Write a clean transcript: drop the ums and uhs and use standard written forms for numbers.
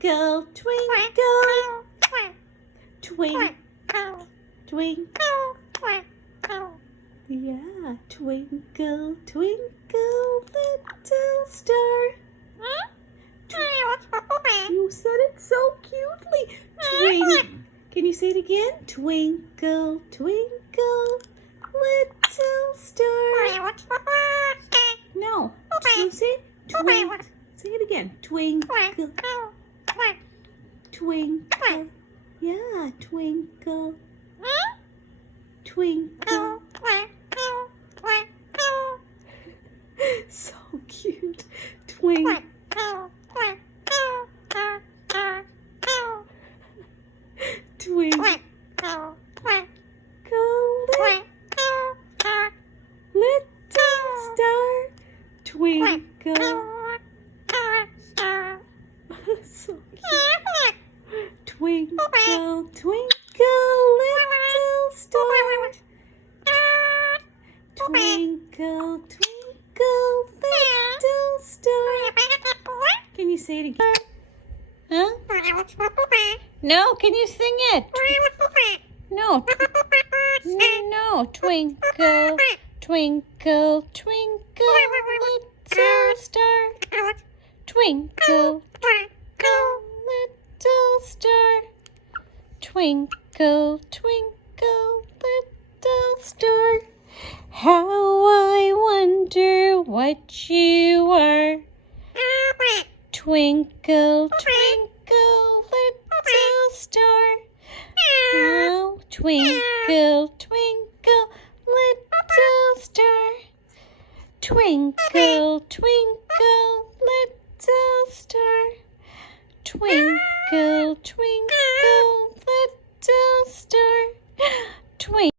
Twinkle, twinkle, twinkle, twinkle. Yeah, twinkle, twinkle, little star. You said it so cutely. Can you say it again? Twinkle, twinkle, little star. No. You say it? Say it again. Twinkle, twinkle. Yeah, twinkle, twinkle. So cute. Twinkle. Twinkle, little star. Twinkle. So cute. Twinkle, twinkle, little star. Twinkle, twinkle, little star. Can you say it again? Huh? No, can you sing it? No. No. Twinkle, twinkle, twinkle, little star. Twinkle, twinkle, little star. Twinkle, twinkle, little star. How I wonder what you are. Twinkle, twinkle, little star. How twinkle, twinkle, little star. Twinkle, twinkle, little star. Twinkle, twinkle, little star. Twinkle.